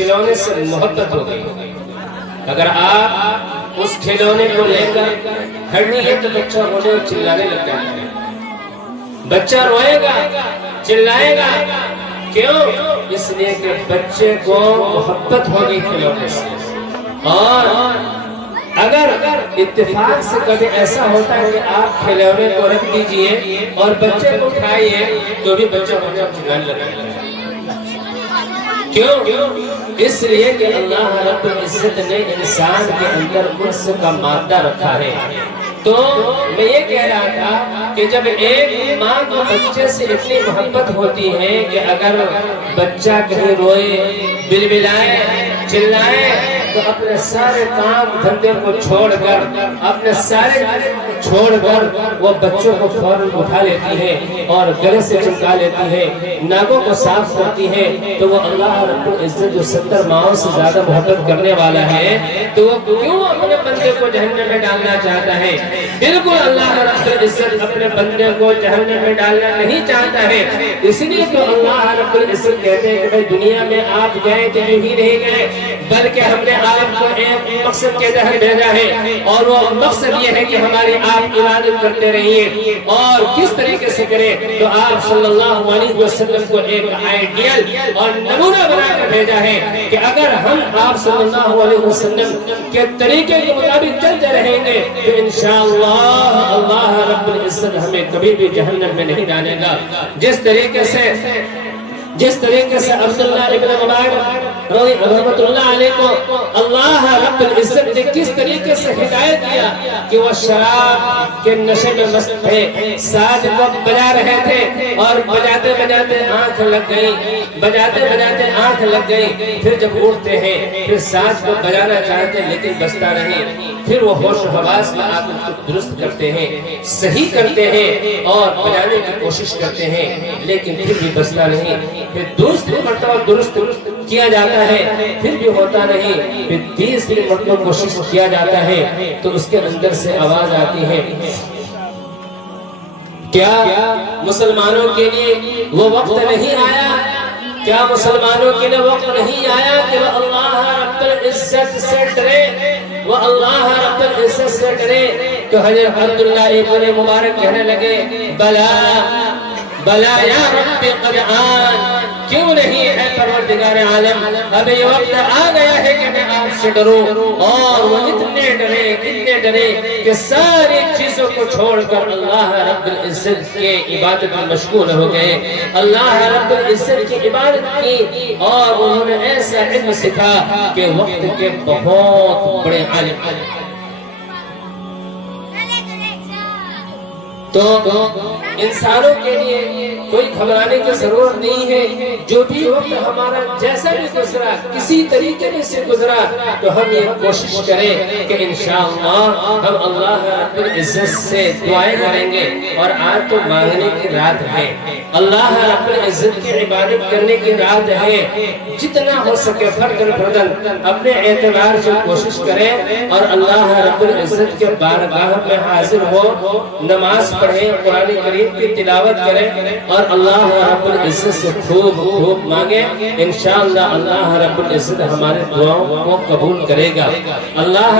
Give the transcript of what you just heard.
کھلونے سے محبت ہو گئی. اگر آپ اس کھلونے کو لے کر ہٹیے تو بچہ رونے اور چلانے لگ جاتا ہے. بچہ روئے گا، چلائے گا. کیوں؟ اس لیے کہ بچے کو محبت ہوگی کھلونے سے. اور اگر اتفاق سے کبھی ایسا ہوتا ہے کہ آپ کھلونے کو رکھ دیجئے اور بچے کو اٹھائیے تو بھی بچہ رونے اور چلانے لگتا ہے. کیوں؟ اس لیے کہ اللہ رب العزت نے انسان کے اندر انس کا مادہ رکھا ہے. تو میں یہ کہہ رہا تھا کہ جب ایک ماں کو بچے سے اتنی محبت ہوتی ہے کہ اگر بچہ کہیں روئے، بلبلائے، چلائے تو اپنے سارے کام دھندے کو چھوڑ کر، اپنے سارے چھوڑ کر وہ بچوں کو فوراً اٹھا لیتی ہے اور گلے سے چمکا لیتی ہے، ناکوں کو صاف کرتی ہے. تو وہ اللہ رب العزت جو 70 ماؤں سے زیادہ محبت کرنے والا ہے تو وہ کیوں اپنے بندے کو جہنم میں ڈالنا چاہتا ہے؟ بالکل اللہ رب العزت اپنے بندے کو جہنم میں ڈالنا نہیں چاہتا ہے. اس لیے تو اللہ رب العزت کہتے ہیں کہ بھائی دنیا میں آپ گئے تو یوں ہی نہیں گئے، بلکہ ہم نے آپ کو ایک مقصد کے تحت بھیجا ہے اور وہ مقصد یہ ہے کہ ہماری آپ عبادت کرتے رہیے. اور کس طریقے سے کریں؟ تو آپ صلی اللہ علیہ وسلم کو ایک آئیڈیل اور نمونہ بنا کر بھیجا ہے کہ اگر ہم آپ صلی اللہ علیہ وسلم کے طریقے کے مطابق چلتے رہیں گے تو انشاءاللہ اللہ رب العزت ہمیں کبھی بھی جہنم میں نہیں ڈالے گا. جس طریقے سے عبداللہ ابن مبارک رحمت اللہ علیہ کو اللہ رب العزت نے کس طریقے سے ہدایت دیا کہ وہ شراب کے نشے میں مست تھے، ساز کو بجا رہے تھے اور بجاتے بجاتے آنکھ لگ گئی، بجاتے بجاتے آنکھ لگ گئی. پھر جب اٹھتے ہیں پھر ساز کو بجانا چاہتے ہیں لیکن بجتا نہیں. پھر وہ ہوش و حواس میں آ کر درست کرتے ہیں، صحیح کرتے ہیں اور بجانے کی کوشش کرتے ہیں لیکن پھر بھی بجتا نہیں. پھر درست مرتبہ درست کیا جاتا ہے پھر بھی ہوتا نہیں. پھر 30 مرتبہ کوشش کیا جاتا ہے تو اس کے اندر سے آواز آتی ہے. کیا مسلمانوں کے لیے وہ وقت نہیں آیا؟ کیا مسلمانوں کے لیے وقت نہیں آیا کہ وہ اللہ رب العزت سے ڈرے، وہ اللہ رب العزت سے ڈرے؟ تو حضرت عبداللہ ابن مبارک کہنے لگے بلا بلا یا رب قد آن، کیوں نہیں ہے پروردگار عالم، اب یہ وقت آ گیا ہے کہ میں آپ سے ڈروں. اور وہ اتنے ڈرے کہ ساری چیزوں کو چھوڑ کر اللہ رب العزت کے عبادت میں مشغول ہو گئے، اللہ رب العزت کی عبادت کی اور انہوں نے ایسا علم سکھا کہ وقت کے بہت بڑے عالم. تو انسانوں کے لیے کوئی گھبرانے کی ضرورت نہیں ہے. جو بھی وقت ہمارا جیسا بھی گزرا، کسی طریقے میں سے گزرا، تو ہم یہ کوشش کریں کہ انشاءاللہ ہم اللہ رب العزت سے دعائیں کریں گے. اور آج تو مانگنے کی رات ہے، اللہ رب العزت کی عبادت کرنے کی رات ہے. جتنا ہو سکے فردن اپنے اعتبار سے کوشش کریں اور اللہ رب العزت کے بارگاہ میں حاضر ہو، نماز پڑھیں، قرآن کریم کی تلاوت کریں اور اللہ رب العزت سے خوب مانگیں. انشاءاللہ اللہ رب العزت ہمارے دعاؤں کو قبول کرے گا. اللہ